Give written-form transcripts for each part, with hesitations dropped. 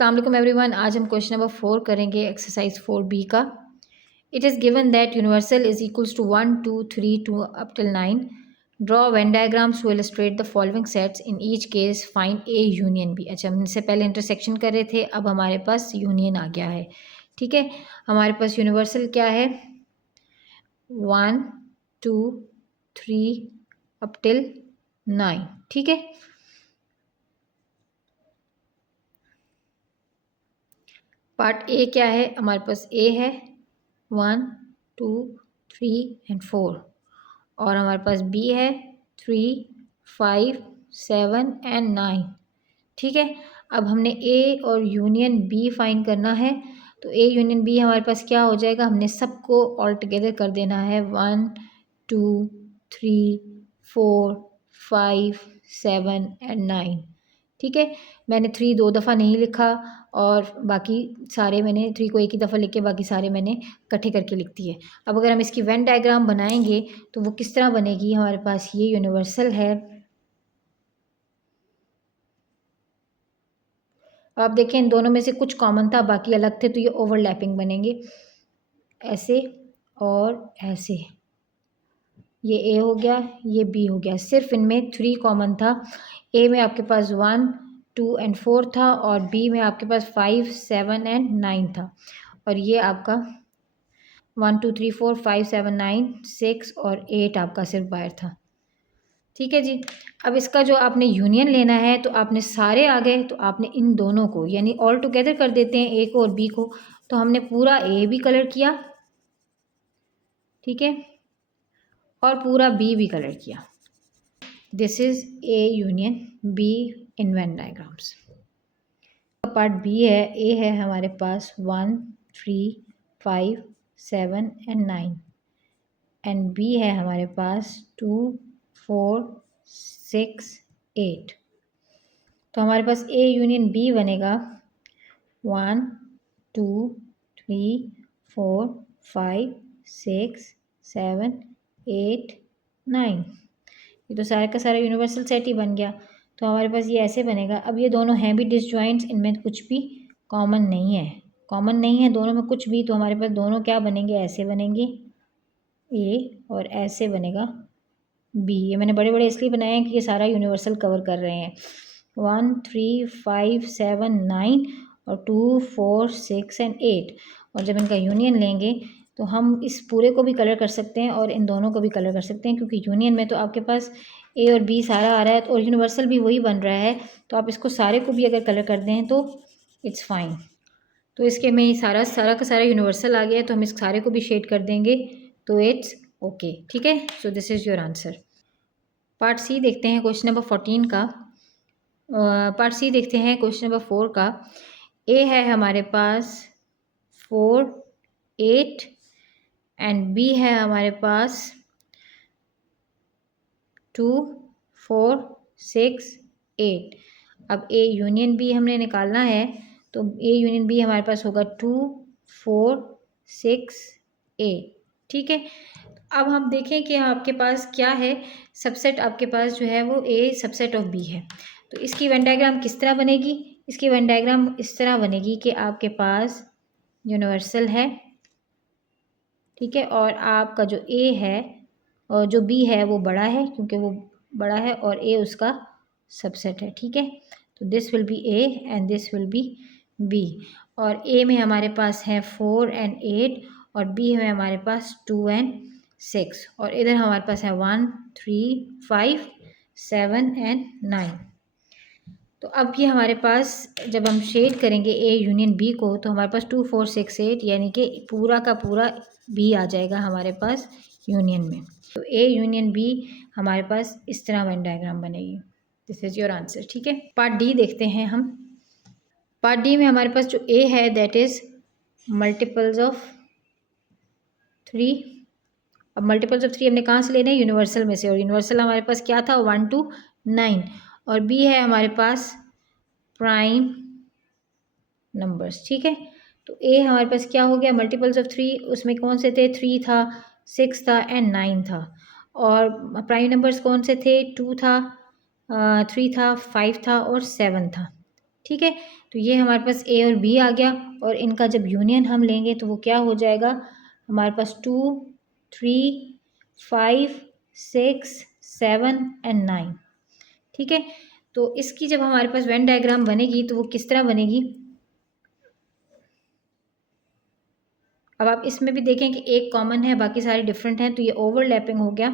अस्सलाम वालेकुम एवरीवन। आज हम क्वेश्चन नंबर 4 करेंगे एक्सरसाइज 4B का। It is given that universal is equals to 1 2 3 to up till 9। Draw Venn diagrams to illustrate the following sets, in each case find A union B. अच्छा, हम इससे पहले intersection कर रहे थे, अब हमारे पास यूनियन आ गया है। ठीक है, हमारे पास यूनिवर्सल क्या है? 1 2 3 अप टिल 9। ठीक है, पार्ट ए क्या है? हमारे पास ए है 1 2 3 एंड 4, और हमारे पास बी है 3 5 7 एंड 9। ठीक है, अब हमने ए और यूनियन बी फाइंड करना है। तो ए यूनियन बी हमारे पास क्या हो जाएगा? हमने सबको ऑल टुगेदर कर देना है 1 2 3 4 5 7 एंड 9। ठीक है, मैंने 3 2 दफ़ा नहीं लिखा और बाकी सारे मैंने 3 को एक ही दफ़ा लिख के बाकी सारे मैंने इकट्ठे करके लिख दिए। अब अगर हम इसकी वेन डायग्राम बनाएंगे तो वो किस तरह बनेगी? हमारे पास ये यूनिवर्सल है। आप देखें इन दोनों में से कुछ कॉमन था, बाकी अलग थे, तो ये ओवरलैपिंग बनेंगे ऐसे और ऐसे। ये ए हो गया, ये बी हो गया। सिर्फ इनमें 3 कॉमन था। ए में आपके पास 1 2 एंड 4 था और बी में आपके पास 5 7 एंड 9 था। और ये आपका 1 2 3 4 5 7 9 6 और 8 आपका सिर्फ बाहर था। ठीक है जी, अब इसका जो आपने यूनियन लेना है तो आपने सारे आ गए तो आपने इन दोनों को यानी ऑल टुगेदर कर देते हैं, ए को और बी को। तो हमने पूरा ए भी कलर किया, ठीक है, और पूरा बी भी कलर किया। This is A union B in Venn diagrams. Part B है। ए है हमारे पास 1 3 5 7 एंड 9 एंड बी है हमारे पास 2 4 6 8। तो हमारे पास ए यूनियन बी बनेगा 1 2 3 4 5 6 7 8 9। ये तो सारे का सारा यूनिवर्सल सेट ही बन गया। तो हमारे पास ये ऐसे बनेगा। अब ये दोनों हैं भी डिसजॉइंट्स, इनमें कुछ भी कॉमन नहीं है, कॉमन नहीं है दोनों में कुछ भी। तो हमारे पास दोनों क्या बनेंगे? ऐसे बनेंगे ए और ऐसे बनेगा बी। ये मैंने बड़े बड़े इसलिए बनाए हैं कि ये सारा यूनिवर्सल कवर कर रहे हैं। 1 3 5 7 9 और 2 4 6 एंड 8। और जब इनका यूनियन लेंगे तो हम इस पूरे को भी कलर कर सकते हैं और इन दोनों को भी कलर कर सकते हैं, क्योंकि यूनियन में तो आपके पास ए और बी सारा आ रहा है और यूनिवर्सल भी वही बन रहा है। तो आप इसको सारे को भी अगर कलर कर दें तो इट्स फाइन। तो इसके में सारा सारा का सारा यूनिवर्सल आ गया है, तो हम इस सारे को भी शेड कर देंगे तो इट्स ओके। ठीक है, so this is your answer. Part C देखते हैं क्वेश्चन नंबर 14 का। पार्ट सी देखते हैं क्वेश्चन नंबर 4 का। ए है हमारे पास 4 8 एंड बी है हमारे पास 2 4 6 8। अब ए यूनियन बी हमने निकालना है, तो ए यूनियन बी हमारे पास होगा 2 4 6 8। ठीक है, अब हम देखें कि आपके पास क्या है। सबसेट आपके पास जो है वो ए सबसेट ऑफ बी है। तो इसकी वेन डायग्राम किस तरह बनेगी? इसकी वेन डायग्राम इस तरह बनेगी कि आपके पास यूनिवर्सल है, ठीक है, और आपका जो ए है और जो बी है वो बड़ा है क्योंकि वो बड़ा है, और ए उसका सबसेट है। ठीक है, तो this will be A and this will be B. और ए में हमारे पास है 4 एंड 8 और बी में हमारे पास 2 एंड 6, और इधर हमारे पास है 1 3 5 7 एंड 9। तो अब ये हमारे पास जब हम शेड करेंगे ए यूनियन बी को तो हमारे पास 2 4 6 8 यानी कि पूरा का पूरा बी आ जाएगा हमारे पास यूनियन में। तो ए यूनियन बी हमारे पास इस तरह वेन डायग्राम बनेगी। This is your answer. ठीक है, पार्ट डी देखते हैं हम। पार्ट डी में हमारे पास जो ए है दैट इज मल्टीपल्स ऑफ 3। अब मल्टीपल्स ऑफ 3 हमने कहाँ से लेने हैं? यूनिवर्सल में से, और यूनिवर्सल हमारे पास क्या था? 1 to 9। और बी है हमारे पास प्राइम नंबर्स। ठीक है, तो ए हमारे पास क्या हो गया? मल्टीपल्स ऑफ 3, उसमें कौन से थे? 3 था, 6 था एंड 9 था। और प्राइम नंबर्स कौन से थे? 2 था, 3 था, 5 था और 7 था। ठीक है। तो ये हमारे पास ए और बी आ गया, और इनका जब यूनियन हम लेंगे तो वो क्या हो जाएगा हमारे पास 2, 3, 5, 6, 7 एंड 9। ठीक है। तो इसकी जब हमारे पास वेन डायग्राम बनेगी तो वो किस तरह बनेगी। अब आप इसमें भी देखें कि एक कॉमन है, बाकी सारे डिफरेंट हैं, तो ये ओवरलैपिंग हो गया।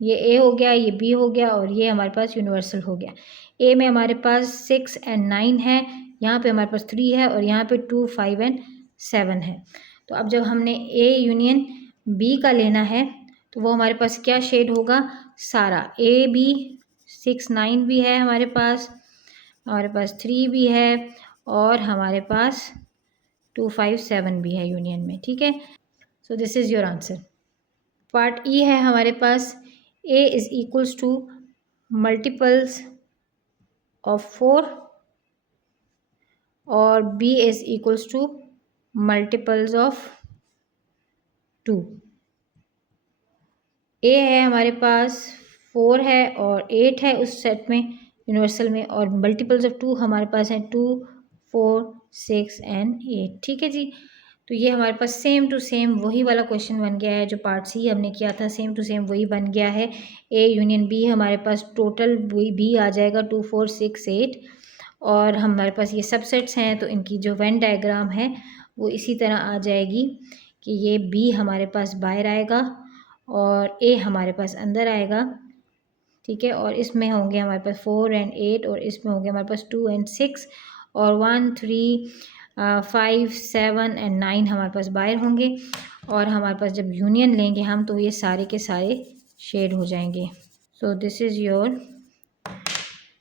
ये ए हो गया, ये बी हो गया, और ये हमारे पास यूनिवर्सल हो गया। ए में हमारे पास 6 एंड 9 है, यहाँ पे हमारे पास 3 है, और यहाँ पे 2, 5 एंड 7 है। तो अब जब हमने ए यूनियन बी का लेना है तो वो हमारे पास क्या शेड होगा, सारा ए बी 6, 9 भी है हमारे पास 3 भी है, और हमारे पास 2, 5, 7 भी है यूनियन में। ठीक है। So this is your answer. Part E है हमारे पास A is equals to multiples of 4 और B is equals to multiples of 2। A है हमारे पास 4 है और 8 है उस सेट में यूनिवर्सल में, और मल्टीपल्स ऑफ 2 हमारे पास हैं 2, 4, 6 एंड 8। ठीक है जी। तो ये हमारे पास सेम टू सेम वही वाला क्वेश्चन बन गया है जो पार्ट सी हमने किया था, सेम टू सेम वही बन गया है। ए यूनियन बी हमारे पास टोटल बी आ जाएगा 2, 4, 6, 8, और हमारे पास ये सबसेट्स हैं तो इनकी जो वेन डायग्राम है वो इसी तरह आ जाएगी कि ये बी हमारे पास बाहर आएगा और ए हमारे पास अंदर आएगा। ठीक है। और इसमें होंगे हमारे पास 4 एंड 8, और इसमें होंगे हमारे पास 2 एंड 6, और 1, 3, 5, 7 एंड 9 हमारे पास बाहर होंगे, और हमारे पास जब यूनियन लेंगे हम तो ये सारे के सारे शेड हो जाएंगे। So this is your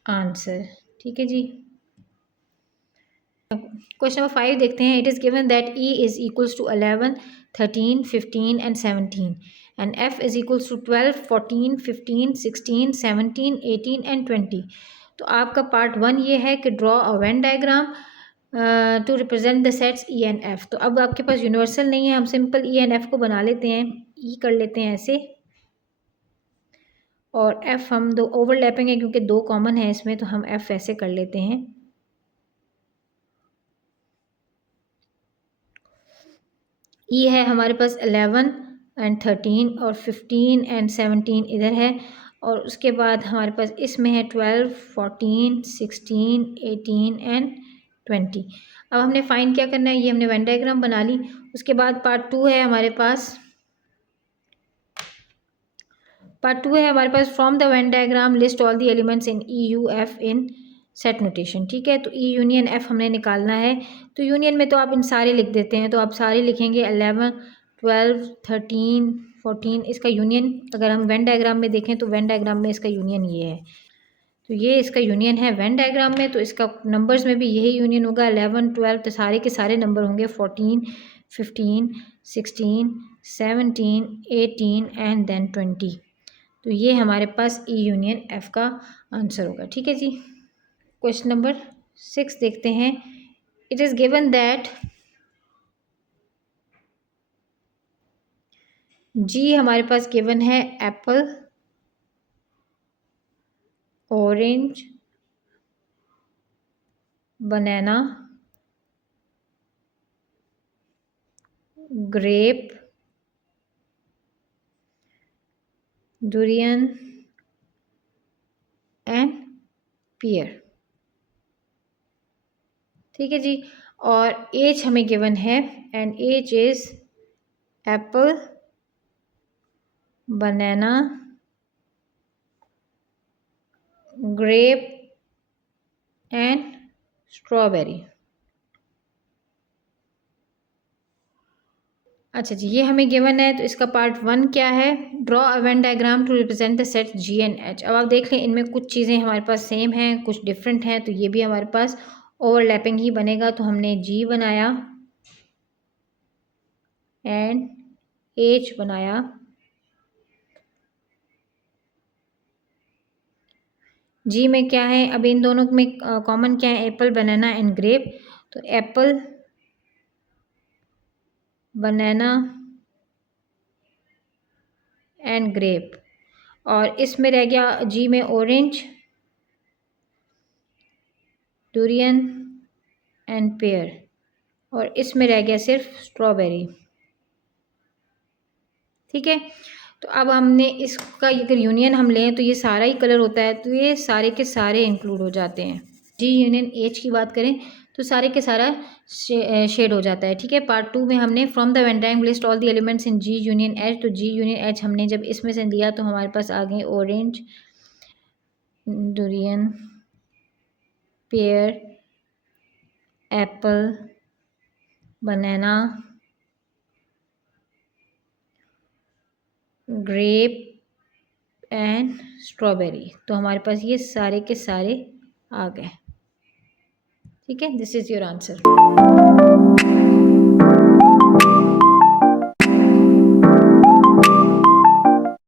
answer. ठीक है जी। क्वेश्चन नंबर 5 देखते हैं। It is given that E is equals to 11, 13, 15 and 17 and F is equals to 12, 14, 15, 16, 17, 18 and 20। तो आपका पार्ट 1 ये है कि draw a Venn diagram to represent the sets E and F. तो अब आपके पास यूनिवर्सल नहीं है, हम सिंपल ई एंड एफ को बना लेते हैं। ई कर लेते हैं ऐसे, और एफ हम दो ओवरलैपिंग है क्योंकि 2 कॉमन है इसमें, तो हम एफ ऐसे कर लेते हैं। ई है हमारे पास 11 एंड 13, और 15 एंड 17 इधर है, और उसके बाद हमारे पास इसमें है 12, 14, 16, 18 एंड 20। अब हमने फाइंड क्या करना है, ये हमने वेन डायग्राम बना ली। उसके बाद पार्ट 2 है हमारे पास। पार्ट 2 है हमारे पास from the Venn diagram list all the elements in E U F in set notation. ठीक है। तो ई यूनियन एफ हमने निकालना है, तो यूनियन में तो आप इन सारे लिख देते हैं, तो आप सारे लिखेंगे 11, 12, 13, 14। इसका यूनियन अगर हम वेन डायग्राम में देखें तो वेन डायग्राम में इसका यूनियन ये है, तो ये इसका यूनियन है वेन डायग्राम में। तो इसका नंबर्स में भी यही यूनियन होगा 11, 12, तो सारे के सारे नंबर होंगे 14, 15, 16, 17, 18 एंड देन 20। तो ये हमारे पास ई यूनियन एफ का आंसर होगा। ठीक है जी। क्वेश्चन नंबर 6 देखते हैं। It is given that G हमारे पास गिवन है apple, orange, banana, grape, durian and pear. ठीक है जी। और एज हमें गिवन है, and H is apple, banana, grape and strawberry. अच्छा जी, ये हमें गिवन है, तो इसका पार्ट 1 क्या है, draw a Venn diagram to represent the set G and H. अब आप देख लें इनमें कुछ चीज़ें हमारे पास सेम हैं, कुछ डिफरेंट हैं, तो ये भी हमारे पास ओवरलैपिंग ही बनेगा। तो हमने जी बनाया एंड एच बनाया, जी में क्या है, अब इन दोनों में कॉमन क्या है, एप्पल, बनाना एंड ग्रेप। तो एप्पल, बनाना एंड ग्रेप, और इसमें रह गया जी में ऑरेंज डुरियन एंड पेयर, और इसमें रह गया सिर्फ स्ट्रॉबेरी। ठीक है, तो अब हमने इसका अगर यूनियन हम लें तो ये सारा ही कलर होता है, तो ये सारे के सारे इंक्लूड हो जाते हैं। जी यूनियन एच की बात करें तो सारे के सारा शेड हो जाता है। ठीक है, पार्ट 2 में हमने from the Venn diagram list all the elements in G union H, तो जी यूनियन एच हमने जब इसमें से लिया तो हमारे पास आ गए orange, durian, pear, apple, banana, grape and strawberry. तो हमारे पास ये सारे के सारे आ गए। ठीक है, दिस इज़ योर आंसर।